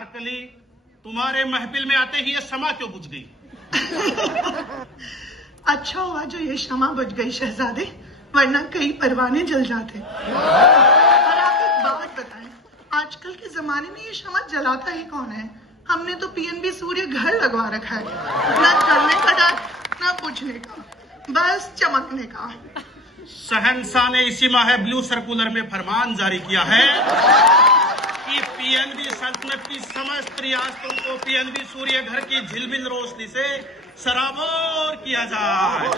अनारकली, तुम्हारे महफिल में आते ही ये शमा क्यों बुझ गई? अच्छा हुआ जो ये शमा बुझ गई शहजादे, वरना कई परवाने जल जाते। और आप एक बात बताएं, आजकल के जमाने में ये शमा जलाता ही कौन है? हमने तो पीएनबी सूर्य घर लगवा रखा है, न जलने का डर न बुझने का, बस चमकने का। शहंशाह ने इसी माह ब्लू सर्कुलर में फरमान जारी किया है कि पीएनबी सल्तनत की समस्त रियासतों को पीएनबी सूर्य घर की झिलमिल रोशनी से सराबोर किया जाए।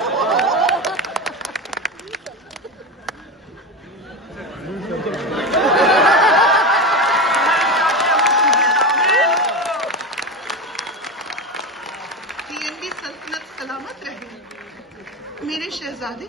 पीएनबी सल्तनत सलामत रहे। मेरे शहजादे,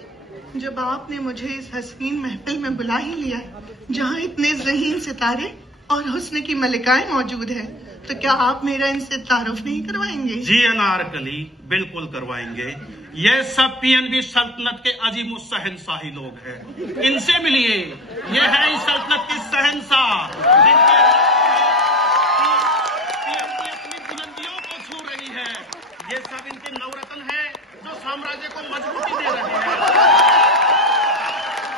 जब आपने मुझे इस हसीन महफिल में बुला ही लिया है, जहाँ इतने ज़हीन सितारे और हुस्न की मलिकाएं मौजूद है, तो क्या आप मेरा इनसे तारुफ नहीं करवाएंगे? जी अनारकली, बिल्कुल करवाएंगे। ये सब पीएनबी सल्तनत के अजीम शहंशाही लोग हैं। इनसे मिलिए। ये है इस सल्तनत के शहंशाह, जिनके पीएनबी अपनी बुलंदियों को छू रही है। ये सब इनके नवरत्न हैं जो साम्राज्य को मजबूती दे रहे हैं।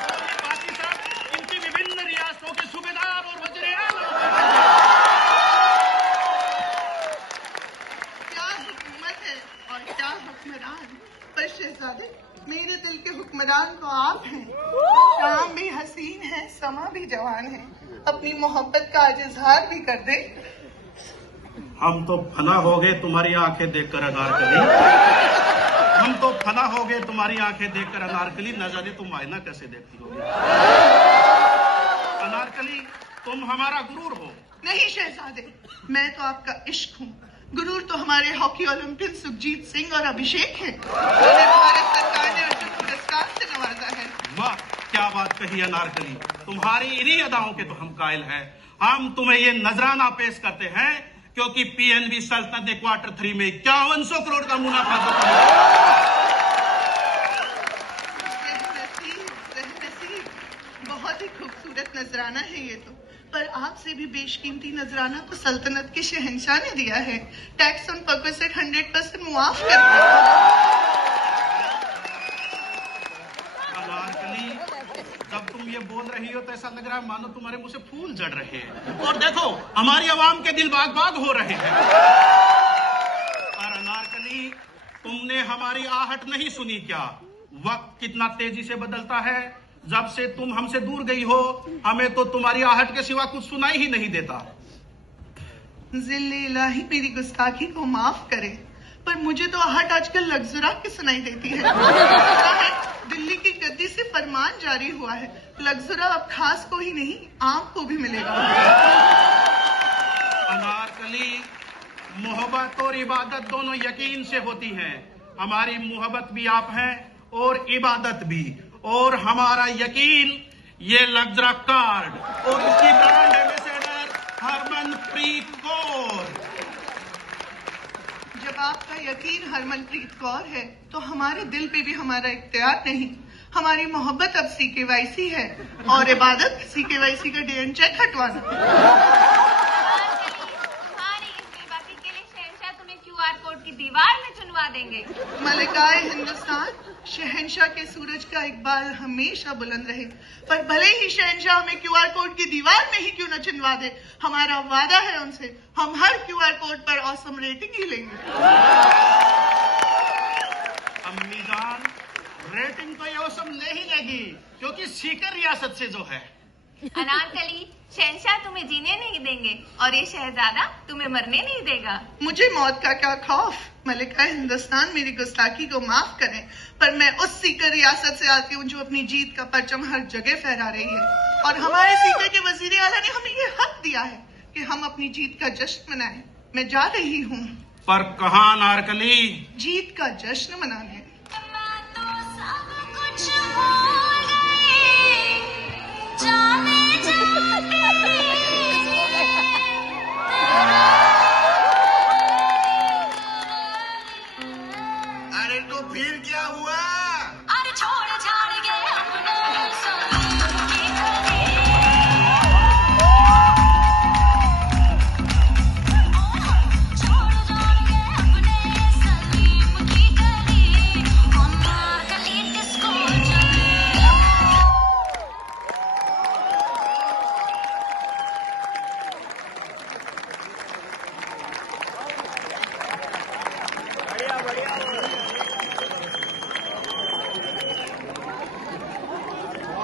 और ये बाकी सब इनकी विभिन्न रियासतों के सूबेदार और वज़ीर आज़म। क्या हुकूमत है और क्या हुक्मरान। पर शहजादे, मेरे दिल के हुक्मरान तो आप हैं। शाम भी हसीन है, समा भी जवान है। अपनी मोहब्बत का आज इजहार भी कर दे। हम तो फना हो गए तुम्हारी आंखें देखकर अनारकली। हम तो फना हो गए तुम्हारी आंखें देखकर अनारकली। न जाने तुम आईना कैसे देखती होगी। अनारकली, तुम हमारा गुरूर हो। नहीं शहजादे, मैं तो आपका इश्क हूँ। गुरूर तो हमारे हॉकी ओलंपियन सुखजीत सिंह और अभिषेक हैं, जिन्हें भारत सरकार ने अर्जुन पुरस्कार से नवाजा है। वाह, क्या बात कही अनारकली। तुम्हारी इन्हीं अदाओं के तो हम कायल हैं। हम तुम्हें ये नजराना पेश करते हैं क्योंकि पीएनबी सल्तनत ने Q3 में 5100 करोड़ का मुनाफा बहुत ही खूबसूरत नजराना है ये तो। पर आपसे भी बेशकीमती नजराना तो सल्तनत के शहंशाह ने दिया है। टैक्स ऑन परक्विजिट 100% मुआफ कर दिया। अनारकली, जब तुम ये बोल रही हो तो ऐसा लग रहा है मानो तुम्हारे मुंह से फूल जड़ रहे हैं। और देखो, हमारी आवाम के दिल बाग बाग हो रहे हैं। और अनारकली, तुमने हमारी आहट नहीं सुनी क्या? वक्त कितना तेजी से बदलता है। जब से तुम हमसे दूर गई हो, हमें तो तुम्हारी आहट के सिवा कुछ सुनाई ही नहीं देता। जिल्ले इलाही मेरी गुस्ताखी को माफ करे, पर मुझे तो आहट आजकल लग्जुरा की सुनाई देती है। दिल्ली की गद्दी से फरमान जारी हुआ है, लग्जुरा अब खास को ही नहीं, आम को भी मिलेगा। अनारकली, मोहब्बत और इबादत दोनों यकीन से होती हैं। हमारी मोहब्बत भी आप हैं और इबादत भी। और हमारा यकीन ये लग्जरा कार्ड और इसकी ब्रांड एम्बेसडर हरमनप्रीत कौर। जब आपका यकीन हरमनप्रीत कौर है तो हमारे दिल पे भी हमारा इख्तियार नहीं। हमारी मोहब्बत अब CKYC है और इबादत CKYC का DN चेक हटवाना। तुम्हारी इस बेबाकी के लिए शहंशाह तुम्हें QR कोड की दीवार में चुनवा देंगे। मलिकाए हिंदुस्तान, शहंशाह के सूरज का इकबाल हमेशा बुलंद रहे, पर भले ही शहंशाह हमें QR कोड की दीवार में ही क्यों न चुनवा दे, हमारा वादा है उनसे, हम हर QR कोड पर ऑसम रेटिंग ही लेंगे। अम्मी जान, रेटिंग तो ये ऑसम ले ही लेगी क्योंकि सीकर रियासत से जो है। अनारकली, शहंशाह तुम्हें जीने नहीं देंगे और ये शहजादा तुम्हें मरने नहीं देगा। मुझे मौत का क्या खौफ। मलिका हिंदुस्तान मेरी गुस्ताखी को माफ करें, पर मैं उस सीकर रियासत से आती हूँ जो अपनी जीत का परचम हर जगह फहरा रही है। और हमारे सीकर के वजीर आला ने हमें ये हक दिया है कि हम अपनी जीत का जश्न मनाएं। मैं जा रही हूँ। पर कहाँ अनारकली? जीत का जश्न मनाने।